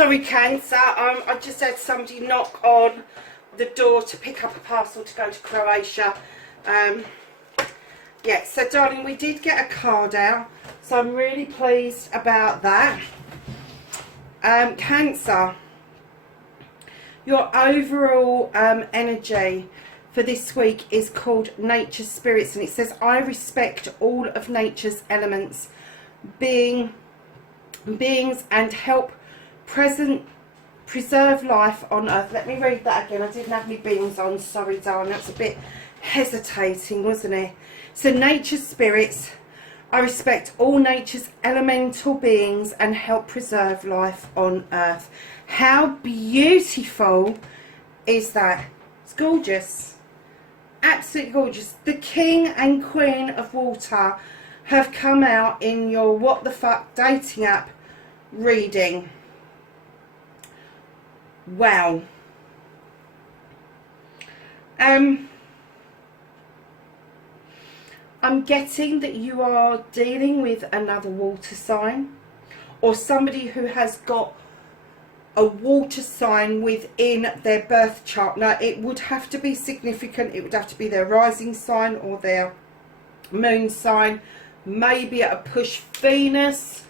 Sorry, Cancer. I just had somebody knock on the door to pick up a parcel to go to Croatia. Yeah, so darling, we did get a card out, so I'm really pleased about that. Cancer, your overall energy for this week is called Nature's Spirits, and it says, I respect all of nature's elements, beings, and help preserve life on earth. Let me read that again. I didn't have my beings on, sorry darling, that's a bit hesitating, wasn't it? So nature's spirits, I respect all nature's elemental beings and help preserve life on earth. How beautiful is that? It's gorgeous, absolutely gorgeous. The King and Queen of Water have come out in your What the Fuck dating app reading. Wow. I'm getting that you are dealing with another water sign, or somebody who has got a water sign within their birth chart. Now, it would have to be significant. It would have to be their rising sign or their moon sign, maybe at a push Venus,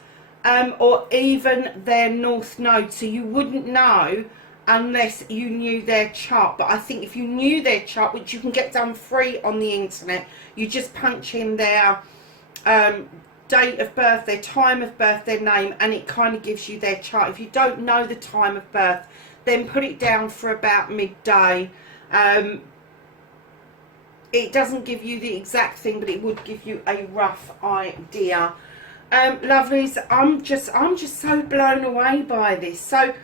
or even their north node. So you wouldn't know unless you knew their chart. But I think if you knew their chart, which you can get done free on the internet, you just punch in their date of birth, their time of birth, their name, and it kind of gives you their chart. If you don't know the time of birth, then put it down for about midday. It doesn't give you the exact thing, but it would give you a rough idea. Lovelies, I'm just so blown away by this. So,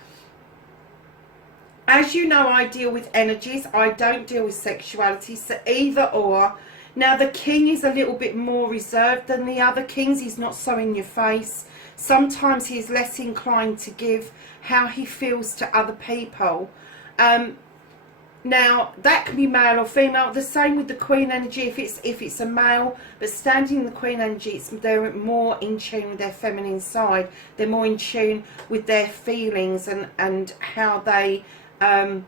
as you know, I deal with energies. I don't deal with sexuality, so either or. Now, the King is a little bit more reserved than the other kings. He's not so in your face. Sometimes he's less inclined to give how he feels to other people. Now, that can be male or female. The same with the Queen energy. If it's a male, but standing in the Queen energy, they're more in tune with their feminine side. They're more in tune with their feelings and how they... I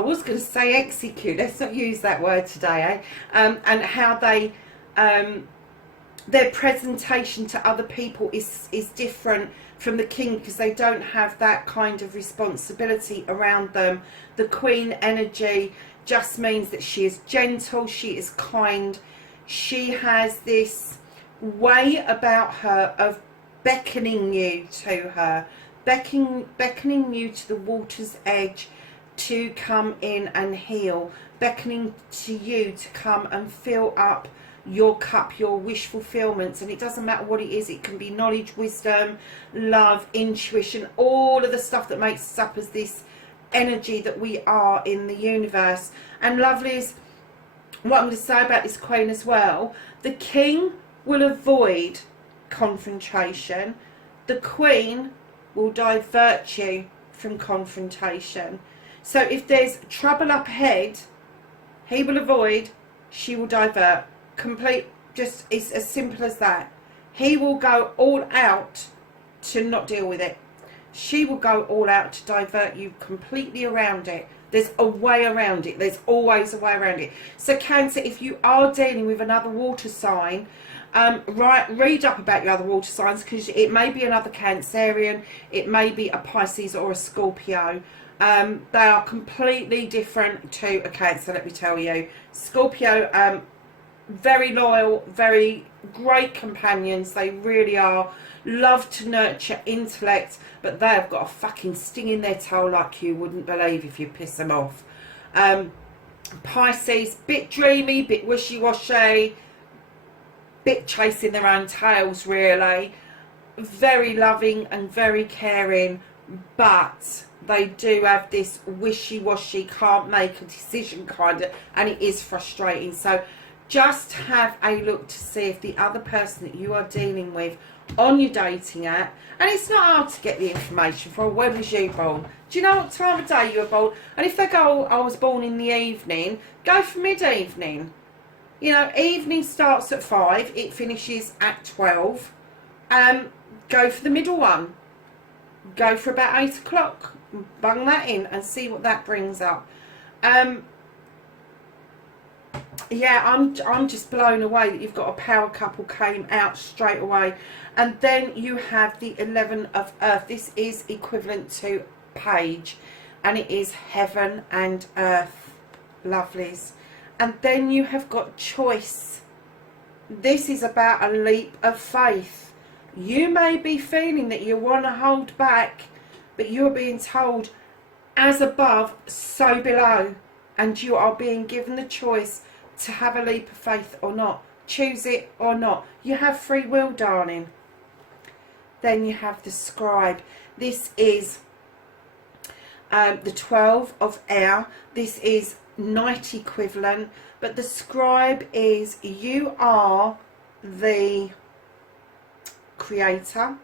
was going to say execute, let's not use that word today, and how they, their presentation to other people is different from the King, because they don't have that kind of responsibility around them. The Queen energy just means that she is gentle, she is kind, she has this way about her of beckoning you to her, beckoning you to the water's edge, to come in and heal, beckoning to you to come and fill up your cup, your wish fulfillments. And it doesn't matter what it is. It can be knowledge, wisdom, love, intuition, all of the stuff that makes us up as this energy that we are in the universe. And lovelies, what I'm going to say about this Queen as well, the King will avoid confrontation. The Queen will divert you from confrontation. So if there's trouble up ahead, he will avoid, she will divert. Complete, just, it's as simple as that. He will go all out to not deal with it. She will go all out to divert you completely around it. There's a way around it. There's always a way around it. So Cancer, if you are dealing with another water sign, read up about your other water signs, because it may be another Cancerian, it may be a Pisces or a Scorpio. They are completely different to a Cancer, let me tell you. Scorpio, very loyal, very great companions, they really are. Love to nurture intellect, but they have got a fucking sting in their toe like you wouldn't believe if you piss them off. Pisces, bit dreamy, bit wishy-washy, bit chasing their own tails really. Very loving and very caring, but they do have this wishy-washy, can't make a decision kind of, and it is frustrating. So just have a look to see if the other person that you are dealing with on your dating app, and it's not hard to get the information from, when was you born? Do you know what time of day you were born? And if they go, I was born in the evening, go for mid-evening. You know, evening starts at 5, it finishes at 12. Go for the middle one. Go for about 8 o'clock. Bung that in and see what that brings up. Yeah, I'm just blown away that you've got a power couple came out straight away. And then you have the 11 of Earth. This is equivalent to Page, and it is heaven and earth, lovelies. And then you have got choice. This is about a leap of faith. You may be feeling that you want to hold back, but you're being told, as above, so below. And you are being given the choice to have a leap of faith or not. Choose it or not. You have free will, darling. Then you have the Scribe. This is the 12 of Air. This is night equivalent. But the Scribe is, you are the creator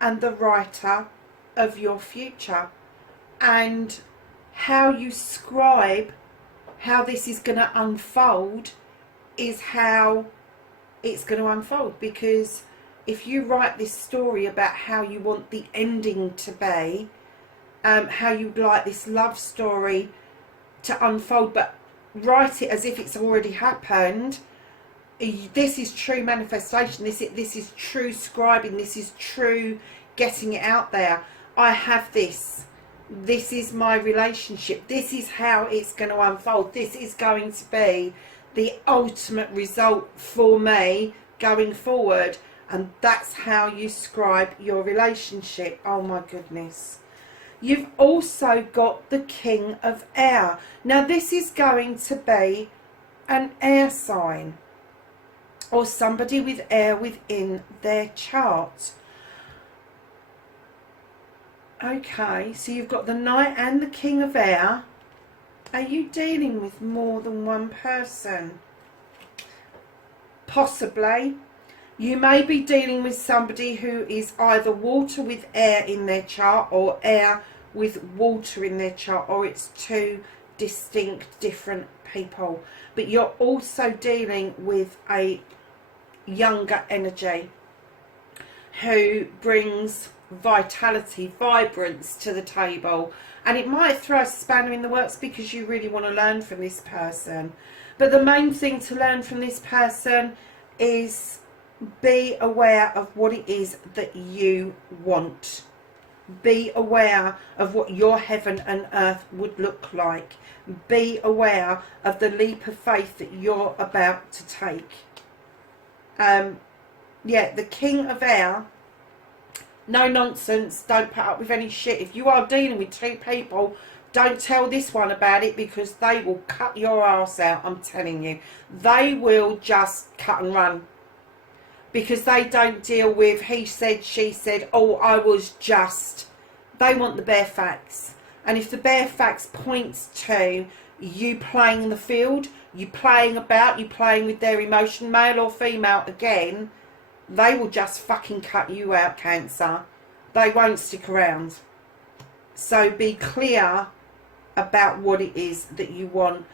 and the writer of your future. And how you scribe how this is going to unfold is how it's going to unfold. Because if you write this story about how you want the ending to be, how you'd like this love story to unfold, but write it as if it's already happened, this is true manifestation. This is true scribing. This is true getting it out there. I have this. This is my relationship. This is how it's going to unfold. This is going to be the ultimate result for me going forward. And that's how you scribe your relationship. Oh my goodness. You've also got the King of Air. Now this is going to be an air sign, or somebody with air within their chart. Okay, so you've got the Knight and the King of Air. Are you dealing with more than one person? Possibly. You may be dealing with somebody who is either water with air in their chart, or air with water in their chart, or it's two distinct different people. But you're also dealing with a younger energy who brings vitality, vibrance to the table. And it might throw a spanner in the works because you really want to learn from this person. But the main thing to learn from this person is be aware of what it is that you want. Be aware of what your heaven and earth would look like. Be aware of the leap of faith that you're about to take. Yeah, the King of Air, no nonsense, don't put up with any shit. If you are dealing with two people, don't tell this one about it, because they will cut your ass out, I'm telling you. They will just cut and run. Because they don't deal with he said, she said, oh, I was just. They want the bare facts. And if the bare facts points to you playing the field, you playing about, you playing with their emotion, male or female, again, they will just fucking cut you out, Cancer. They won't stick around. So be clear about what it is that you want.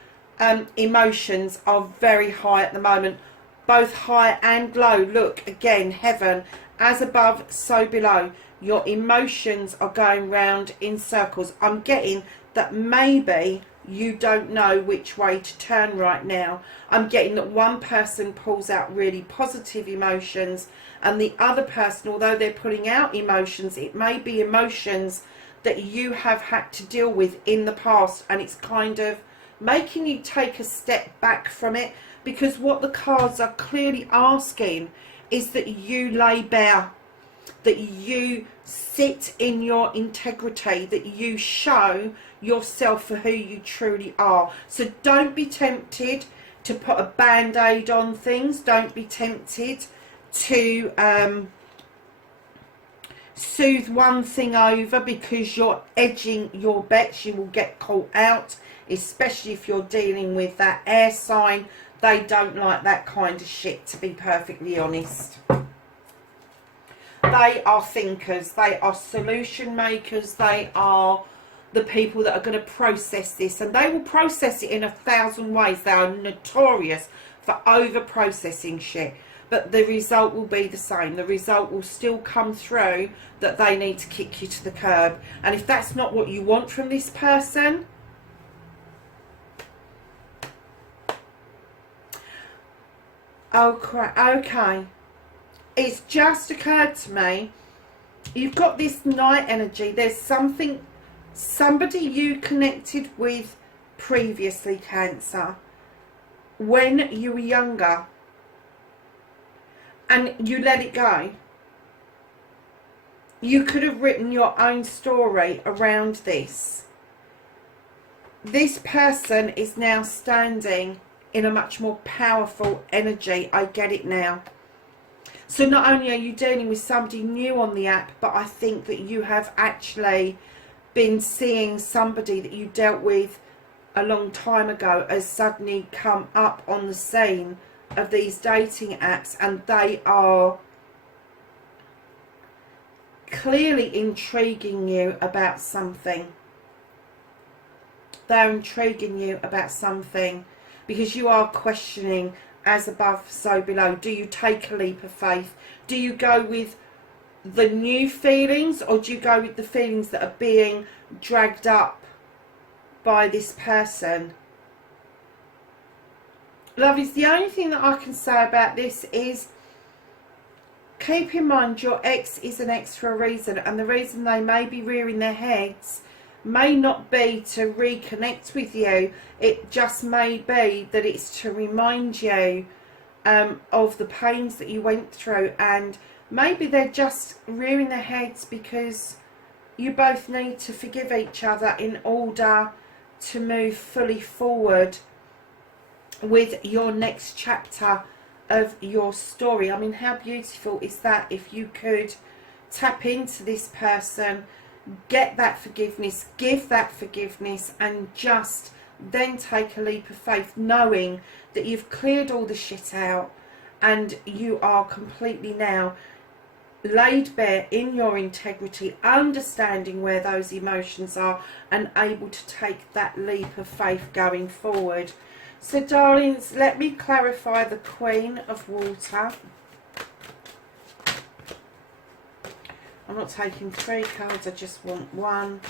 Emotions are very high at the moment. Both high and low. Look, again, heaven, as above, so below. Your emotions are going round in circles. I'm getting that maybe you don't know which way to turn right now. I'm getting that one person pulls out really positive emotions, and the other person, although they're pulling out emotions, it may be emotions that you have had to deal with in the past, and it's kind of making you take a step back from it. Because what the cards are clearly asking is that you lay bare, that you sit in your integrity, that you show yourself for who you truly are. So don't be tempted to put a band-aid on things. Don't be tempted to soothe one thing over because you're edging your bets. You will get caught out, especially if you're dealing with that air sign. They don't like that kind of shit, to be perfectly honest. They are thinkers. They are solution makers. They are the people that are going to process this. And they will process it in 1,000 ways. They are notorious for over-processing shit. but the result will be the same. The result will still come through that they need to kick you to the curb. And if that's not what you want from this person, okay, it's just occurred to me, you've got this Knight energy. There's somebody you connected with previously, Cancer, when you were younger, and you let it go. You could have written your own story around this. This person is now standing in a much more powerful energy. I get it now. So not only are you dealing with somebody new on the app, but I think that you have actually been seeing somebody that you dealt with a long time ago as suddenly come up on the scene of these dating apps, and they are clearly intriguing you about something. They're intriguing you about something because you are questioning, as above, so below. Do you take a leap of faith? Do you go with the new feelings, or do you go with the feelings that are being dragged up by this person? Lovies, the only thing that I can say about this is keep in mind your ex is an ex for a reason, and the reason they may be rearing their heads may not be to reconnect with you. It just may be that it's to remind you of the pains that you went through, and maybe they're just rearing their heads because you both need to forgive each other in order to move fully forward with your next chapter of your story. I mean, how beautiful is that if you could tap into this person, get that forgiveness, give that forgiveness, and just then take a leap of faith, knowing that you've cleared all the shit out and you are completely now laid bare in your integrity, understanding where those emotions are, and able to take that leap of faith going forward. So darlings, let me clarify the Queen of Water. I'm not taking 3 cards, I just want 1.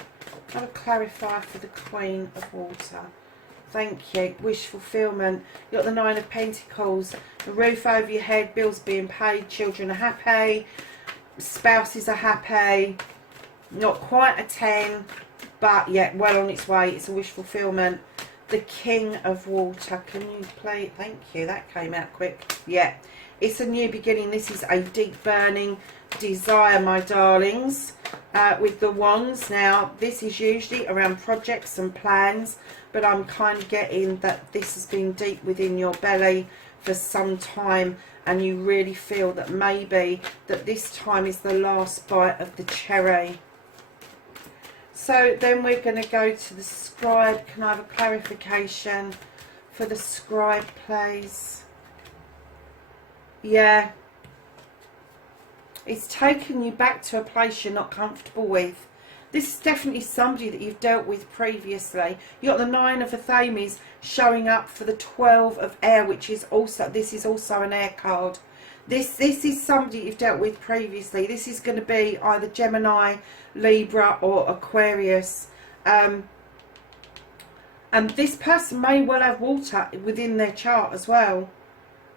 I'll clarify for the Queen of Water. Thank you. Wish fulfillment. You've got the 9 of Pentacles. The roof over your head, bills being paid, children are happy, spouses are happy. Not quite a 10, but yeah, well on its way. It's a wish fulfillment. The King of Water. Can you play it? Thank you. That came out quick. Yeah. It's a new beginning. This is a deep burning desire, my darlings. With the Wands. Now, this is usually around projects and plans, but I'm kind of getting that this has been deep within your belly for some time, and you really feel that maybe that this time is the last bite of the cherry. So then we're going to go to the Scribe. Can I have a clarification for the Scribe, please? Yeah. It's taken you back to a place you're not comfortable with. This is definitely somebody that you've dealt with previously. You've got the 9 of Athames showing up for the 12 of Air, which is also, this is also an air card. This is somebody you've dealt with previously. This is going to be either Gemini, Libra or Aquarius. And this person may well have water within their chart as well.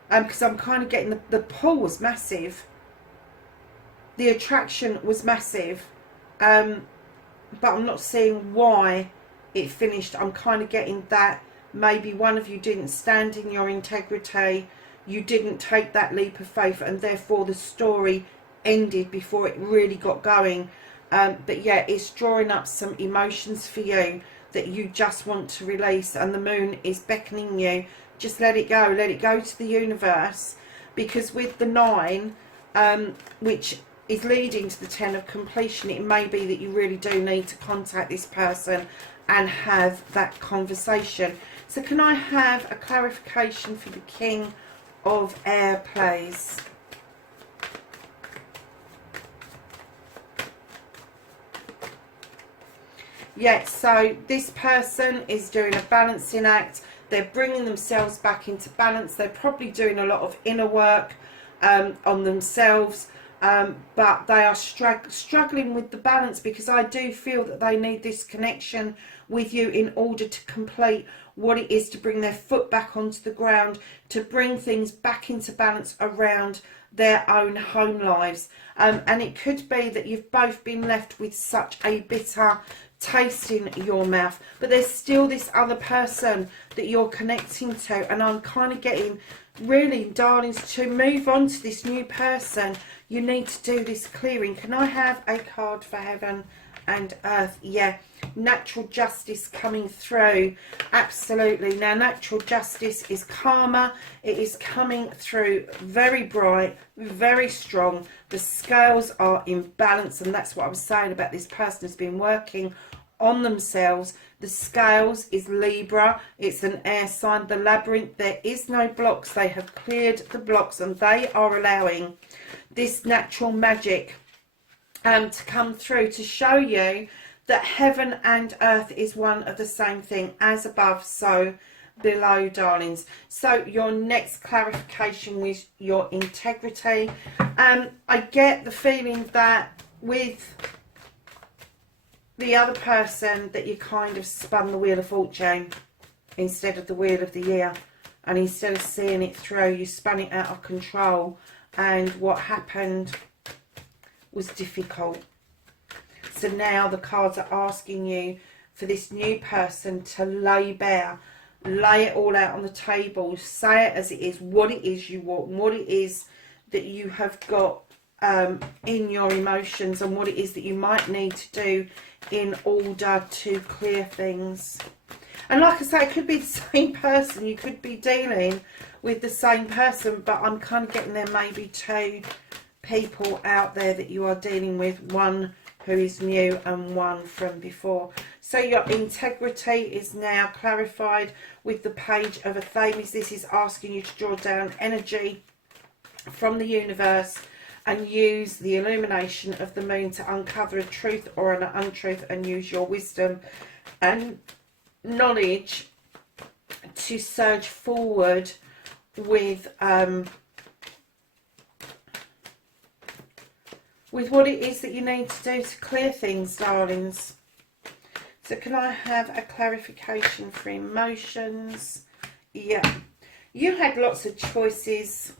Because I'm kind of getting the pull was massive. The attraction was massive. But I'm not seeing why it finished. I'm kind of getting that maybe one of you didn't stand in your integrity. You didn't take that leap of faith, and therefore the story ended before it really got going. But yeah, it's drawing up some emotions for you that you just want to release, and the moon is beckoning you. Just let it go to the universe, because with the 9, which is leading to the 10 of completion, it may be that you really do need to contact this person and have that conversation. So can I have a clarification for the King of Air, please? Yeah, so this person is doing a balancing act. They're bringing themselves back into balance. They're probably doing a lot of inner work. on themselves. But they are struggling with the balance, because I do feel that they need this connection with you in order to complete what it is to bring their foot back onto the ground, to bring things back into balance around their own home lives. And it could be that you've both been left with such a bitter taste in your mouth, but there's still this other person that you're connecting to, and I'm kind of getting, really, darlings, to move on to this new person, you need to do this clearing. Can I have a card for heaven and earth? Yeah, natural justice coming through. Absolutely. Now, natural justice is karma. It is coming through very bright, very strong. The scales are in balance, and that's what I was saying about this person has been working on themselves. The scales is Libra. It's an air sign. The labyrinth, there is no blocks. They have cleared the blocks, and they are allowing this natural magic to come through, to show you that heaven and earth is one of the same thing. As above, so below, darlings. So your next clarification with your integrity. I get the feeling that with the other person that you kind of spun the wheel of fortune instead of the wheel of the year, and instead of seeing it through, you spun it out of control, and what happened was difficult. So now the cards are asking you for this new person to lay bare, lay it all out on the table, say it as it is, what it is you want, what it is that you have got in your emotions, and what it is that you might need to do in order to clear things. And like I say, it could be the same person, you could be dealing with the same person, but I'm kind of getting there maybe two people out there that you are dealing with, one who is new and one from before. So your integrity is now clarified with the Page of Athames. This is asking you to draw down energy from the universe and use the illumination of the moon to uncover a truth or an untruth, and use your wisdom and knowledge to surge forward with what it is that you need to do to clear things, darlings. So can I have a clarification for emotions? Yeah, you had lots of choices.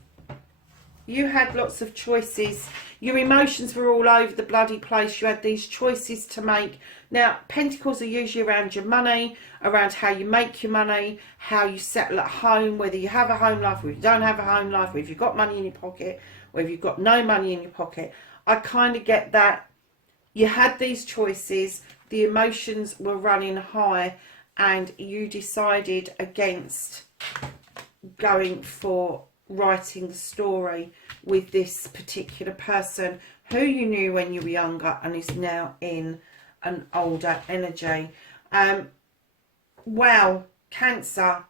You had lots of choices. Your emotions were all over the bloody place. You had these choices to make. Now, Pentacles are usually around your money, around how you make your money, how you settle at home, whether you have a home life or you don't have a home life, whether you've got money in your pocket, whether you've got no money in your pocket. I kind of get that. You had these choices. The emotions were running high, and you decided against going for writing the story with this particular person who you knew when you were younger and is now in an older energy. Wow, Cancer,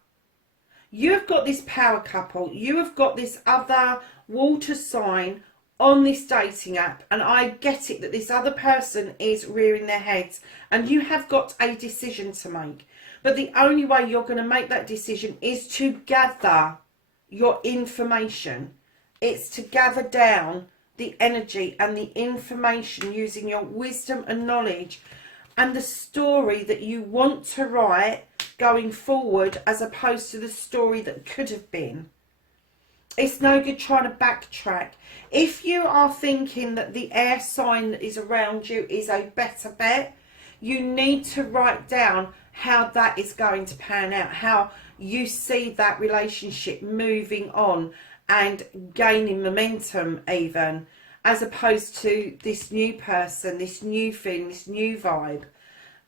you have got this power couple, you have got this other water sign on this dating app, and I get it that this other person is rearing their heads, and you have got a decision to make, but the only way you're going to make that decision is to gather your information. It's to gather down the energy and the information using your wisdom and knowledge and the story that you want to write going forward, as opposed to the story that could have been. It's no good trying to backtrack. If you are thinking that the air sign that is around you is a better bet, you need to write down how that is going to pan out, how you see that relationship moving on and gaining momentum even, as opposed to this new person, this new thing, this new vibe.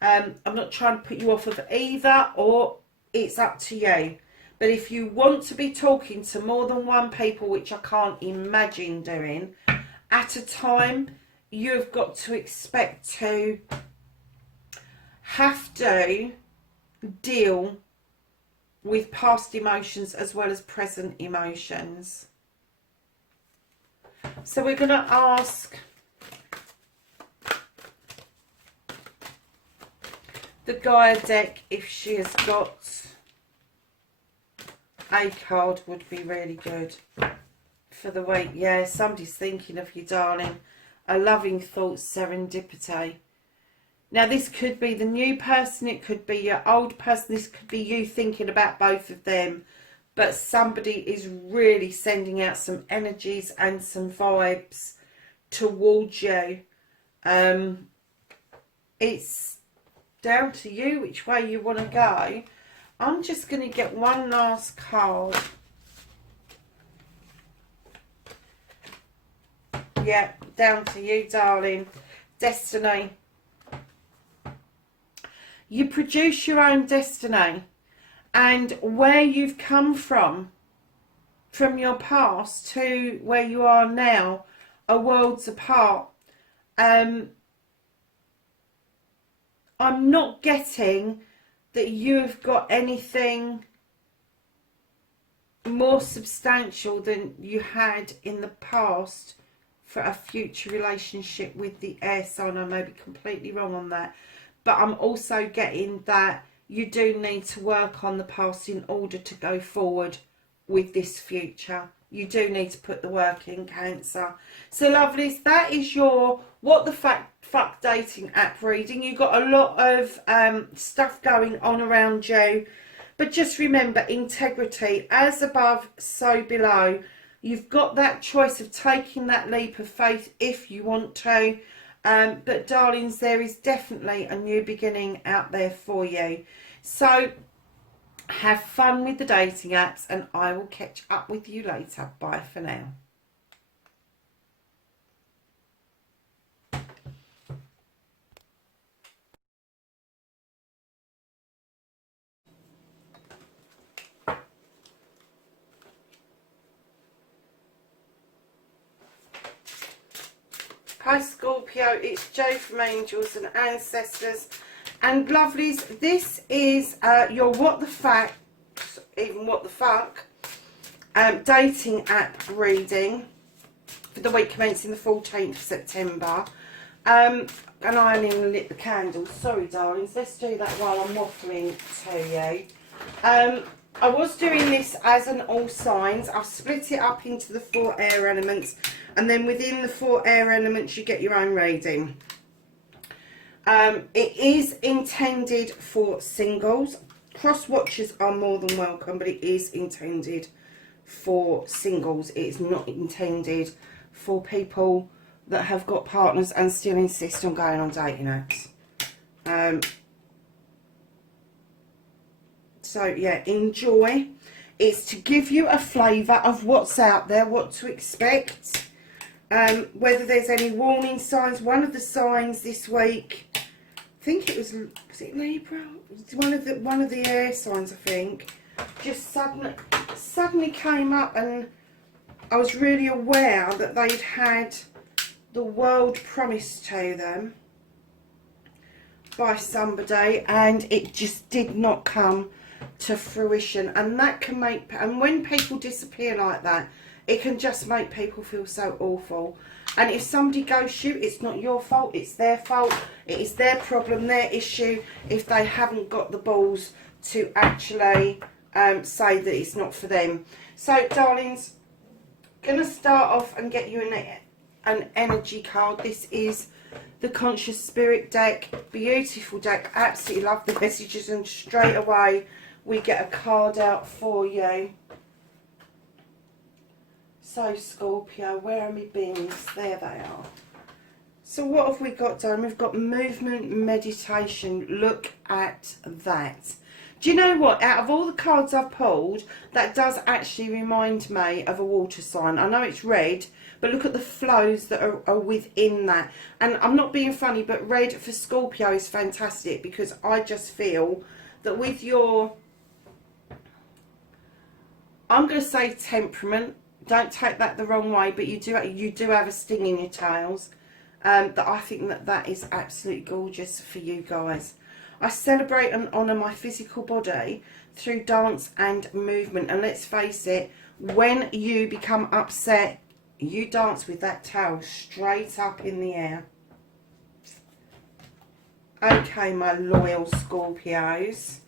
I'm not trying to put you off of either, or it's up to you. But if you want to be talking to more than one people, which I can't imagine doing, at a time, you've got to expect to have to deal with past emotions as well as present emotions. So we're going to ask the Gaia deck if she has got a card, would be really good for the week. Yeah, somebody's thinking of you, darling. A loving thought, serendipity. Now, this could be the new person. It could be your old person. This could be you thinking about both of them. But somebody is really sending out some energies and some vibes towards you. It's down to you which way you want to go. I'm just going to get one last card. Yeah, down to you, darling. Destiny. You produce your own destiny. And where you've come from your past to where you are now, are worlds apart. I'm not getting that you've got anything more substantial than you had in the past for a future relationship with the air sign. I may be completely wrong on that, but I'm also getting that you do need to work on the past in order to go forward with this future. You do need to put the work in, Cancer. So, lovelies, that is your What the Fuck Dating app reading. You've got a lot of stuff going on around you. But just remember, integrity, as above, so below. You've got that choice of taking that leap of faith if you want to. But, darlings, there is definitely a new beginning out there for you. So, have fun with the dating apps, and I will catch up with you later. Bye for now. Hi Scorpio, it's Jo from Angels and Ancestors. And lovelies, this is your What the Fuck, even What the Fuck, dating app reading for the week commencing the 14th of September. And I haven't even lit the candles. Sorry, darlings. Let's do that while I'm waffling to you. I was doing this as an all signs. I've split it up into the 4 air elements. And then within the 4 air elements, you get your own reading. It is intended for singles. Cross watchers are more than welcome, but it is intended for singles. It is not intended for people that have got partners and still insist on going on dating apps. So yeah, enjoy. It's to give you a flavour of what's out there, what to expect. Whether there's any warning signs. One of the signs this week, I think it was it Libra? One of the air signs, I think, just suddenly came up, and I was really aware that they'd had the world promised to them by somebody, and it just did not come to fruition. And that can make, and when people disappear like that, it can just make people feel so awful. And if somebody ghosts you, it's not your fault, it's their fault. It is their problem, their issue, if they haven't got the balls to actually say that it's not for them. So, darlings, going to start off and get you an energy card. This is the Conscious Spirit deck. Beautiful deck. Absolutely love the messages, and straight away we get a card out for you. So, Scorpio, where are my bins? There they are. So what have we got done? We've got movement, meditation. Look at that. Do you know what? Out of all the cards I've pulled, that does actually remind me of a water sign. I know it's red, but look at the flows that are within that. And I'm not being funny, but red for Scorpio is fantastic, because I just feel that with your, I'm going to say temperament, don't take that the wrong way, but you do have a sting in your tails. That I think that is absolutely gorgeous for you guys. I celebrate and honour my physical body through dance and movement. And let's face it, when you become upset, you dance with that tail straight up in the air. Okay, my loyal Scorpios.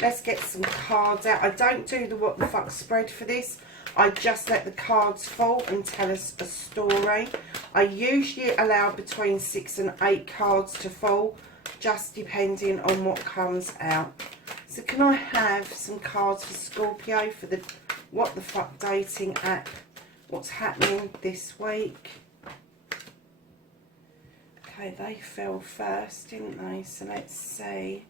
Let's get some cards out. I don't do the What the Fuck spread for this. I just let the cards fall and tell us a story. I usually allow between 6 and 8 cards to fall, just depending on what comes out. So can I have some cards for Scorpio for the What the Fuck Dating app? What's happening this week? Okay, they fell first, didn't they? So let's see.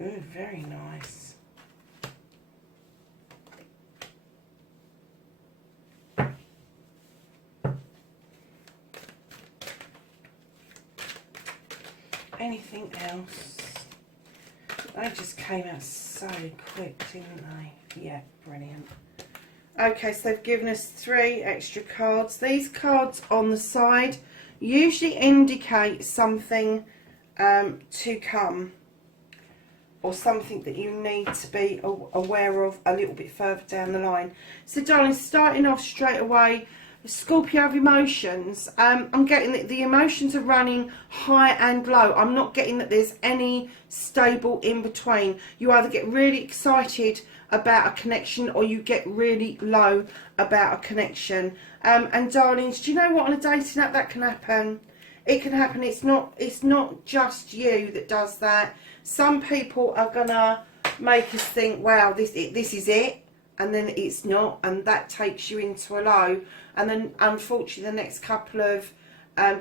Ooh, very nice. Anything else? They just came out so quick, didn't they? Yeah, brilliant. Okay, so they've given us 3 extra cards. These cards on the side usually indicate something to come, or something that you need to be aware of a little bit further down the line. So darling, starting off straight away, Scorpio of emotions. I'm getting that the emotions are running high and low. I'm not getting that there's any stable in between. You either get really excited about a connection or you get really low about a connection. And darlings, do you know what, on a dating app that can happen? It can happen. It's not just you that does that. Some people are gonna make us think, wow, this is it, and then it's not, and that takes you into a low. And then unfortunately the next couple of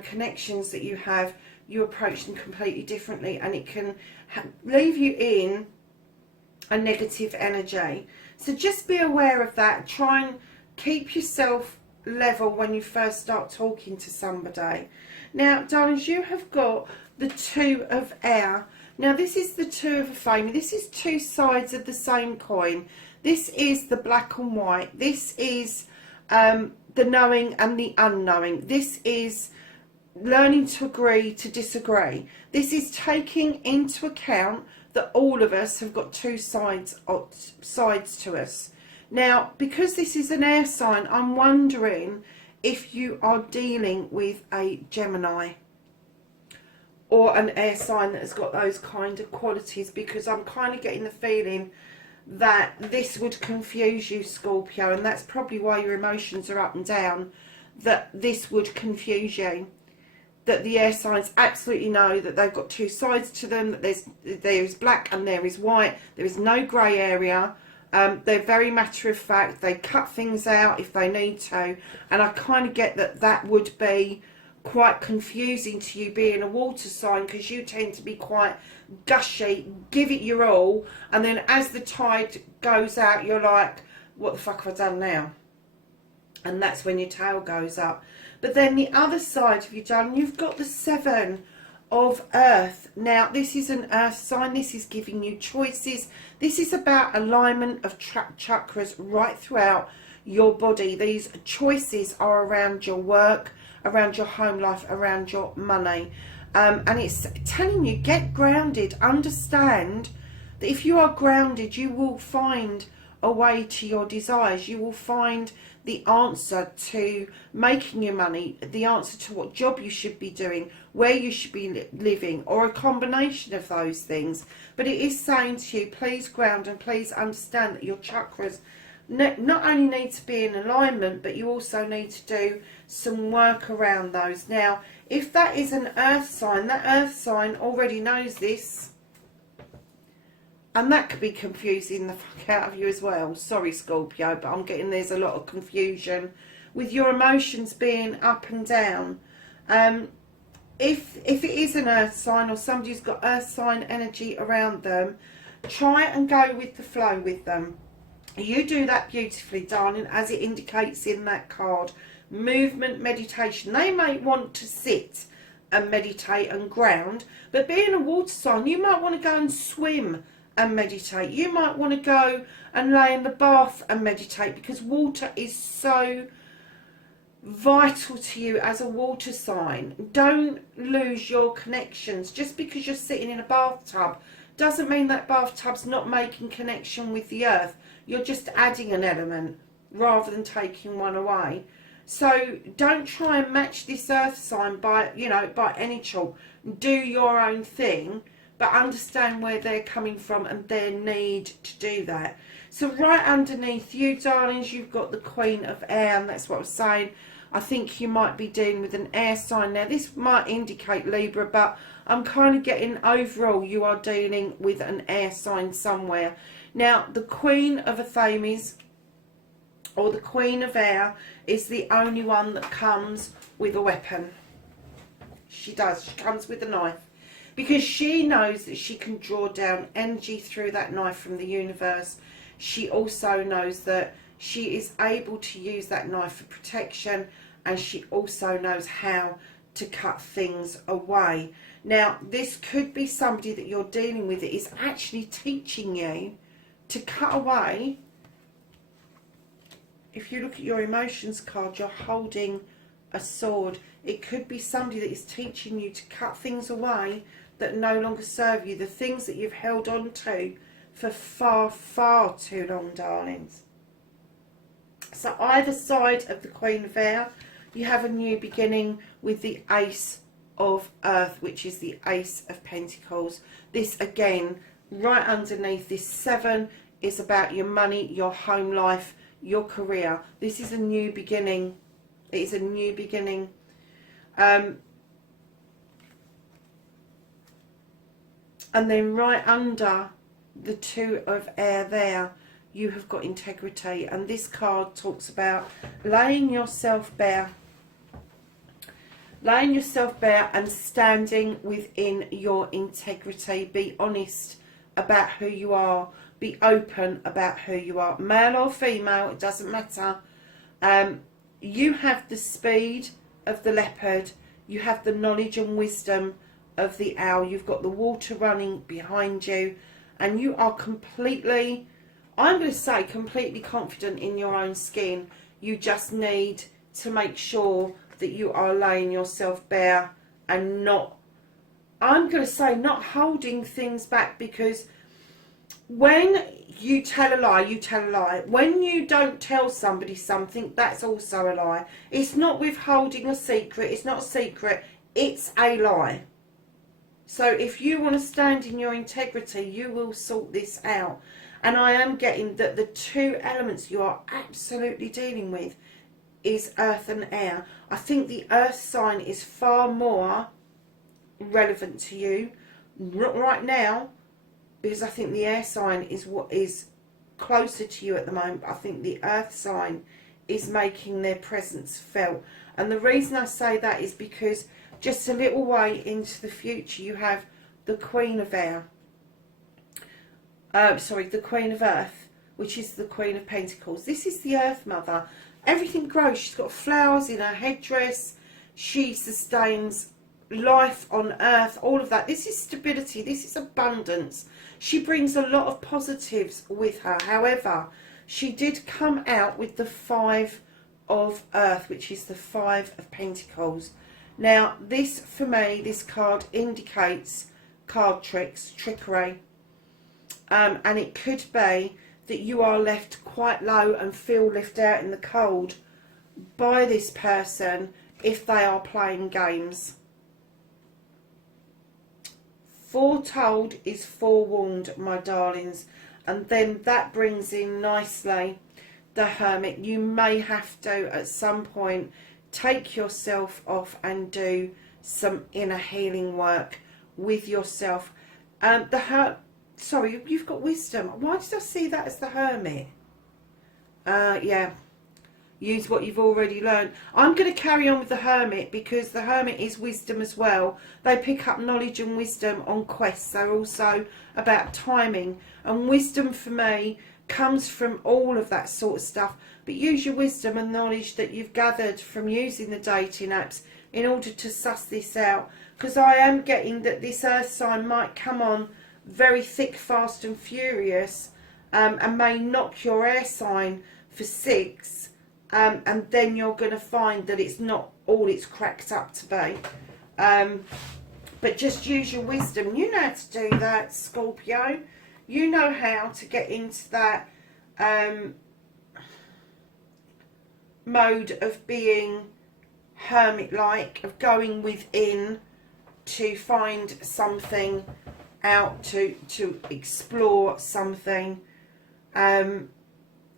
connections that you have, you approach them completely differently, and it can leave you in a negative energy. So just be aware of that. Try and keep yourself level when you first start talking to somebody. Now darlings, you have got the 2 of air. Now this is the 2 of a flame. This is 2 sides of the same coin. This is the black and white. This is the knowing and the unknowing. This is learning to agree to disagree. This is taking into account that all of us have got 2 sides to us. Now, because this is an air sign, I'm wondering if you are dealing with a Gemini or an air sign that has got those kind of qualities, because I'm kind of getting the feeling that this would confuse you, Scorpio, and that's probably why your emotions are up and down, that this would confuse you. That the air signs absolutely know that they've got 2 sides to them, that there is black and there is white, there is no grey area. They're very matter of fact, they cut things out if they need to, and I kind of get that that would be quite confusing to you being a water sign, because you tend to be quite gushy, give it your all, and then as the tide goes out you're like, what the fuck have I done now? And that's when your tail goes up. But then the other side of you, darling, you've got the 7 of earth. Now this is an earth sign. This is giving you choices. This is about alignment of chakras right throughout your body. These choices are around your work, around your home life, around your money, and it's telling you, get grounded. Understand that if you are grounded, you will find a way to your desires. You will find the answer to making your money, the answer to what job you should be doing, where you should be living, or a combination of those things. But it is saying to you, please ground and please understand that your chakras not only need to be in alignment, but you also need to do some work around those. Now, if that is an earth sign, that earth sign already knows this. And that could be confusing the fuck out of you as well. Sorry, Scorpio, but I'm getting there's a lot of confusion with your emotions being up and down. If it is an earth sign, or somebody's got earth sign energy around them, try and go with the flow with them. You do that beautifully, darling, as it indicates in that card. Movement, meditation. They may want to sit and meditate and ground, but being a water sign, you might want to go and swim and meditate. You might want to go and lay in the bath and meditate, because water is so vital to you as a water sign. Don't lose your connections. Just because you're sitting in a bathtub doesn't mean that bathtub's not making connection with the earth. You're just adding an element rather than taking one away. So don't try and match this earth sign by any chalk. Do your own thing, but understand where they're coming from and their need to do that. So right underneath you, darlings, you've got the Queen of Air, and that's what I was saying. I think you might be dealing with an air sign. Now, this might indicate Libra, but I'm kind of getting overall you are dealing with an air sign somewhere. Now, the Queen of Athames, or the Queen of Air, is the only one that comes with a weapon. She does. She comes with a knife. Because she knows that she can draw down energy through that knife from the universe. She also knows that she is able to use that knife for protection, and she also knows how to cut things away. Now, this could be somebody that you're dealing with that is actually teaching you to cut away. If you look at your emotions card, you're holding a sword. It could be somebody that is teaching you to cut things away that no longer serve you, the things that you've held on to for far, far too long, darlings. So either side of the Queen of Air, you have a new beginning with the Ace of Earth, which is the Ace of Pentacles. This, again, right underneath this 7 is about your money, your home life, your career. This is a new beginning. It is a new beginning. And then right under the 2 of Air there, you have got integrity. And this card talks about laying yourself bare. Laying yourself bare and standing within your integrity. Be honest about who you are. Be open about who you are. Male or female, it doesn't matter. You have the speed of the leopard. You have the knowledge and wisdom of the owl. You've got the water running behind you. And you are completely, I'm going to say, completely confident in your own skin. You just need to make sure that you are laying yourself bare and not, I'm going to say, not holding things back, because when you tell a lie, you tell a lie. When you don't tell somebody something, that's also a lie. It's not withholding a secret. It's not a secret. It's a lie. So if you want to stand in your integrity, you will sort this out. And I am getting that the 2 elements you are absolutely dealing with is earth and air. I think the earth sign is far more relevant to you right now, because I think the air sign is what is closer to you at the moment. I think the earth sign is making their presence felt. And the reason I say that is because just a little way into the future, you have the Queen of Air. The Queen of Earth, which is the Queen of Pentacles. This is the Earth Mother. Everything grows. She's got flowers in her headdress. She sustains life on Earth. All of that. This is stability. This is abundance. She brings a lot of positives with her. However, she did come out with the 5 of Earth, which is the 5 of Pentacles. Now, this, for me, this card indicates card tricks, trickery. And it could be that you are left quite low and feel left out in the cold by this person if they are playing games. Foretold is forewarned, my darlings. And then that brings in nicely the Hermit. You may have to, at some point, take yourself off and do some inner healing work with yourself. Sorry, you've got wisdom. Why did I see that as the Hermit? Yeah. Use what you've already learned. I'm going to carry on with the Hermit, because the Hermit is wisdom as well. They pick up knowledge and wisdom on quests. They're also about timing. And wisdom for me comes from all of that sort of stuff. But use your wisdom and knowledge that you've gathered from using the dating apps in order to suss this out. Because I am getting that this earth sign might come on very thick, fast and furious, and may knock your air sign for 6, and then you're going to find that it's not all it's cracked up to be. But just use your wisdom. You know how to do that, Scorpio. You know how to get into that mode of being hermit-like, of going within to find something out to explore something. And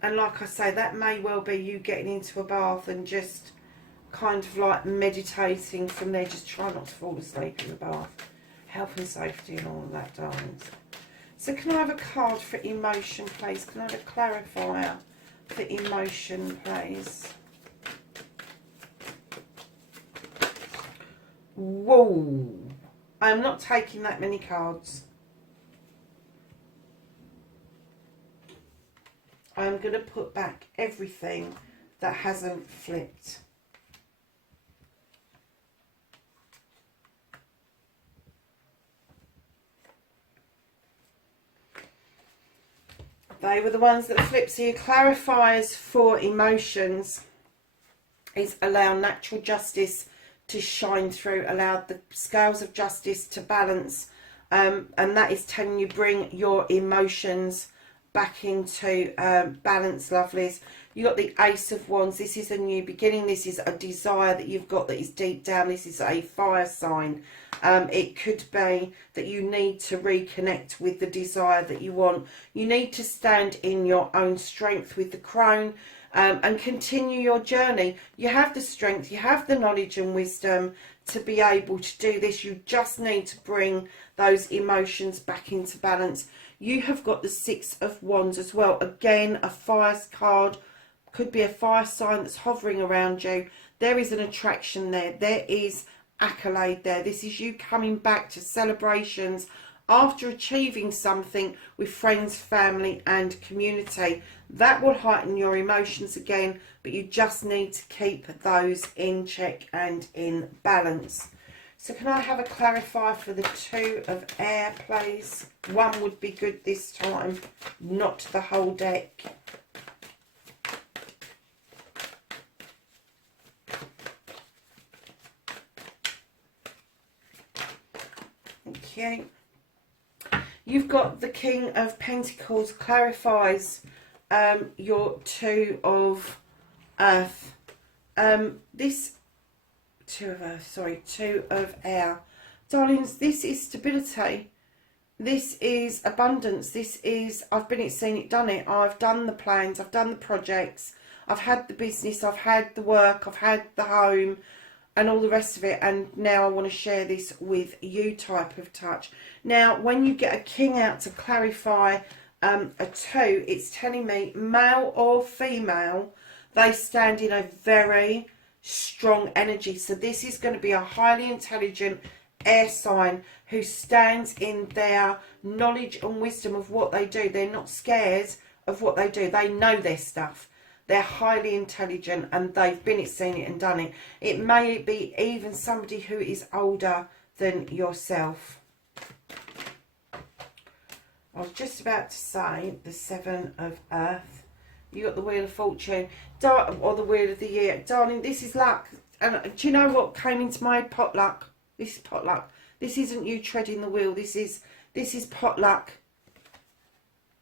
like I say, that may well be you getting into a bath and just kind of like meditating from there. Just try not to fall asleep in the bath. Health and safety and all of that, darlings. So can I have a card for emotion, please? Can I have a clarifier for emotion, please? Whoa. I'm not taking that many cards. I'm going to put back everything that hasn't flipped. They were the ones that flipped. So your clarifiers for emotions is allow natural justice to shine through, allow the scales of justice to balance, and that is telling you bring your emotions back into balance, lovelies. You got the Ace of Wands. This is a new beginning. This is a desire that you've got that is deep down. This is a fire sign. It could be that you need to reconnect with the desire that you want. You need to stand in your own strength with the Crone and continue your journey. You have the strength, you have the knowledge and wisdom to be able to do this. You just need to bring those emotions back into balance. You have got the Six of Wands as well. Again, a fire card. Could be a fire sign that's hovering around you. There is an attraction there. There is accolade there. This is you coming back to celebrations after achieving something with friends, family and community. That will heighten your emotions again, but you just need to keep those in check and in balance. So can I have a clarifier for the Two of Air, please? One would be good this time, not the whole deck. Thank you. You've got the King of Pentacles, clarifies your Two of Earth. Two of Air. Darlings, this is stability. This is abundance. This is, I've been it, seen it, done it. I've done the plans, I've done the projects, I've had the business, I've had the work, I've had the home and all the rest of it, and now I want to share this with you type of touch. Now, when you get a king out to clarify a two, it's telling me male or female, they stand in a very strong energy. So this is going to be a highly intelligent air sign who stands in their knowledge and wisdom of what they do. They're not scared of what they do. They know their stuff. They're highly intelligent and they've been it, seen it and done it. It may be even somebody who is older than yourself. I was just about to say the Seven of Earth. You got the Wheel of Fortune, or the Wheel of the Year. Darling, this is luck. And do you know what came into my head? Potluck. This is potluck. This isn't you treading the wheel. This is potluck.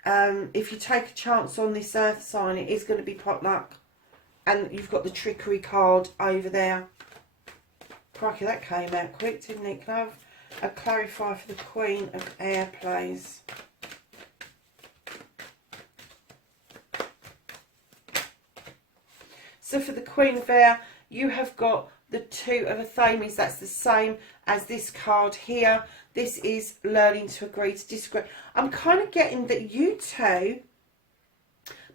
If you take a chance on this earth sign, it is going to be potluck. And you've got the trickery card over there. Crikey, that came out quick, didn't it? Can I have a clarifier for the Queen of Air, please? So for the Queen of Air, you have got the Two of Athames. That's the same as this card here. This is learning to agree to disagree. I'm kind of getting that you two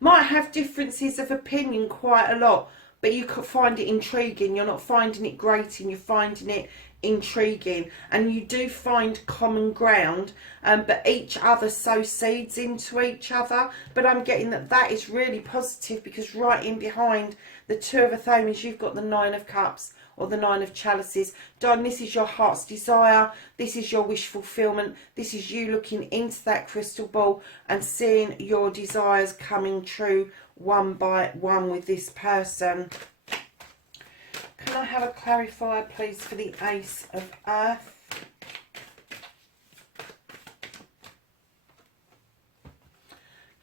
might have differences of opinion quite a lot, but you could find it intriguing. You're not finding it grating, you're finding it intriguing. And you do find common ground, but each other sow seeds into each other. But I'm getting that that is really positive, because right in behind the Two of Athames, you've got the Nine of Cups, or the Nine of Chalices. Darling, this is your heart's desire. This is your wish fulfillment. This is you looking into that crystal ball and seeing your desires coming true one by one with this person. Can I have a clarifier, please, for the Ace of Earth?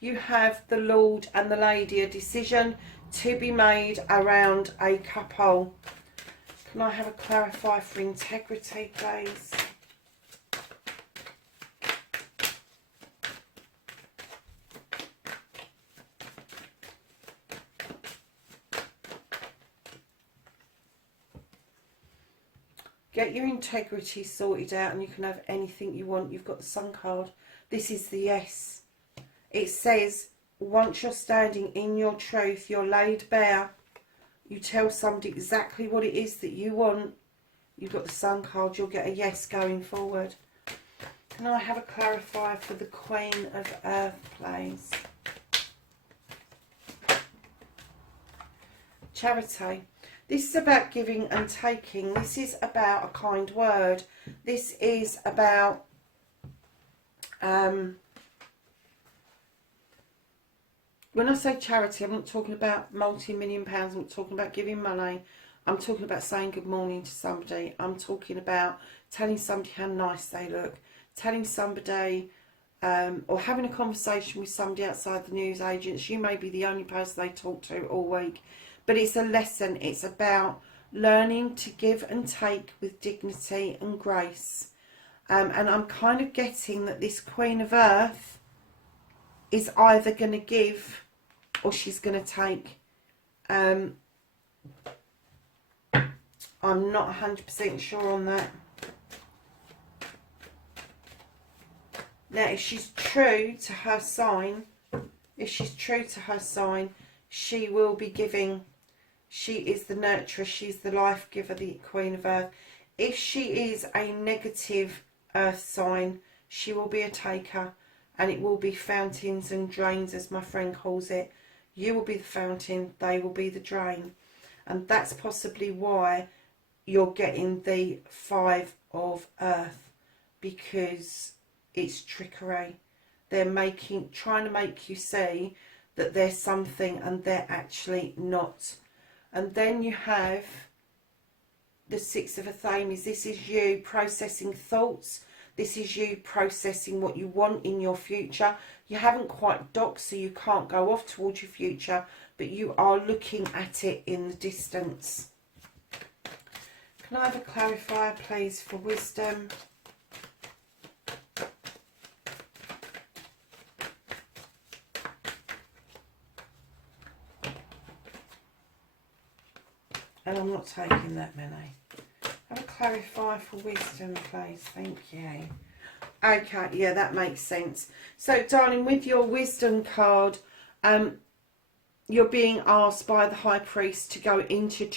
You have the Lord and the Lady, a decision to be made around a couple. Can I have a clarifier for integrity, please? Get your integrity sorted out and you can have anything you want. You've got the Sun card. This is the yes. It says, once you're standing in your truth, you're laid bare. You tell somebody exactly what it is that you want. You've got the Sun card. You'll get a yes going forward. Can I have a clarifier for the Queen of Earth, please? Charity. This is about giving and taking. This is about a kind word. This is about when I say charity, I'm not talking about multi-million pounds. I'm not talking about giving money. I'm talking about saying good morning to somebody. I'm talking about telling somebody how nice they look. Telling somebody or having a conversation with somebody outside the news agents. You may be the only person they talk to all week. But it's a lesson. It's about learning to give and take with dignity and grace. And I'm kind of getting that this Queen of Earth is either going to give or she's going to take. I'm not 100% sure on that. Now, if she's true to her sign, she will be giving. She is the nurturer. She's the life giver, the Queen of Earth. If she is a negative earth sign, she will be a taker. And it will be fountains and drains, as my friend calls it. You will be the fountain. They will be the drain. And that's possibly why you're getting the 5 of Earth. Because it's trickery. They're trying to make you see that there's something and they're actually not. And then you have the 6 of Athames. This is you processing thoughts. This is you processing what you want in your future. You haven't quite docked, so you can't go off towards your future, but you are looking at it in the distance. Can I have a clarifier, please, for wisdom? And I'm not taking that many. Have a clarifier for wisdom, please. Thank you. Okay, yeah, that makes sense. So, darling, with your wisdom card, you're being asked by the High Priest to go into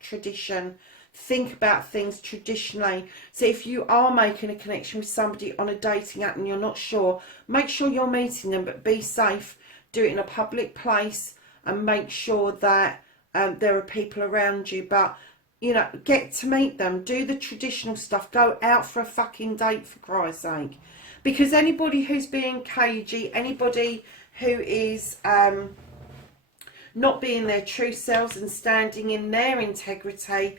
tradition. Think about things traditionally. So if you are making a connection with somebody on a dating app and you're not sure, make sure you're meeting them, but be safe. Do it in a public place and make sure that there are people around you. But, you know, get to meet them. Do the traditional stuff. Go out for a fucking date, for Christ's sake. Because anybody who's being cagey, anybody who is not being their true selves and standing in their integrity,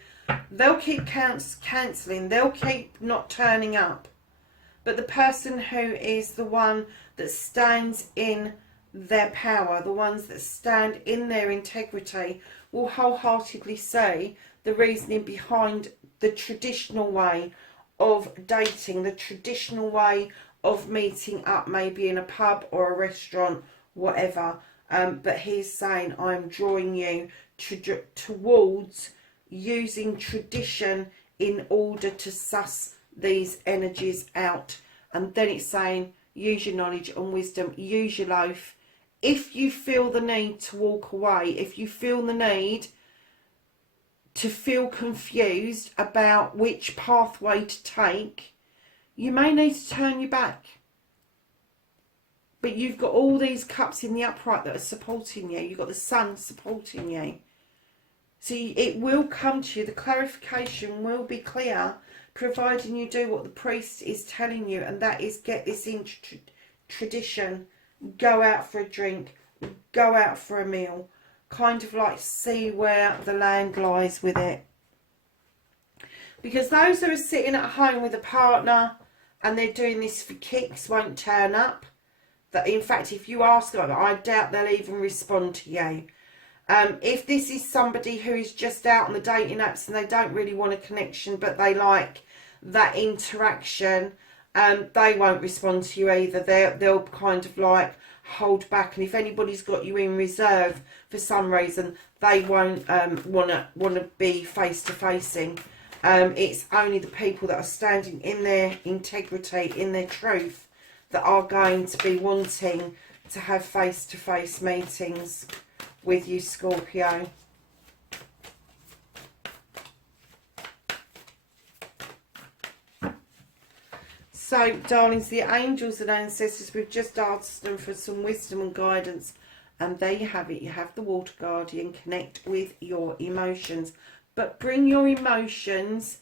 they'll keep cancelling. They'll keep not turning up. But the person who is the one that stands in their power, the ones that stand in their integrity, will wholeheartedly say the reasoning behind the traditional way of dating, the traditional way of meeting up, maybe in a pub or a restaurant, whatever. But he's saying, I'm drawing you towards using tradition in order to suss these energies out. And then it's saying, use your knowledge and wisdom, use your life. If you feel the need to walk away, if you feel the need to feel confused about which pathway to take, you may need to turn your back. But you've got all these cups in the upright that are supporting you. You've got the sun supporting you. So it will come to you. The clarification will be clear, providing you do what the priest is telling you. And that is get this into tradition. Go out for a drink. Go out for a meal. Kind of like see where the land lies with it. Because those who are sitting at home with a partner and they're doing this for kicks won't turn up. That in fact, if you ask them, I doubt they'll even respond to you. If this is somebody who is just out on the dating apps and they don't really want a connection, but they like that interaction, they won't respond to you either. They'll kind of like hold back. And if anybody's got you in reserve for some reason, they won't want to be face to facing. It's only the people that are standing in their integrity, in their truth, that are going to be wanting to have face-to-face meetings with you, Scorpio. So, darlings, the angels and ancestors, we've just asked them for some wisdom and guidance. And there you have it. You have the Water Guardian. Connect with your emotions. But bring your emotions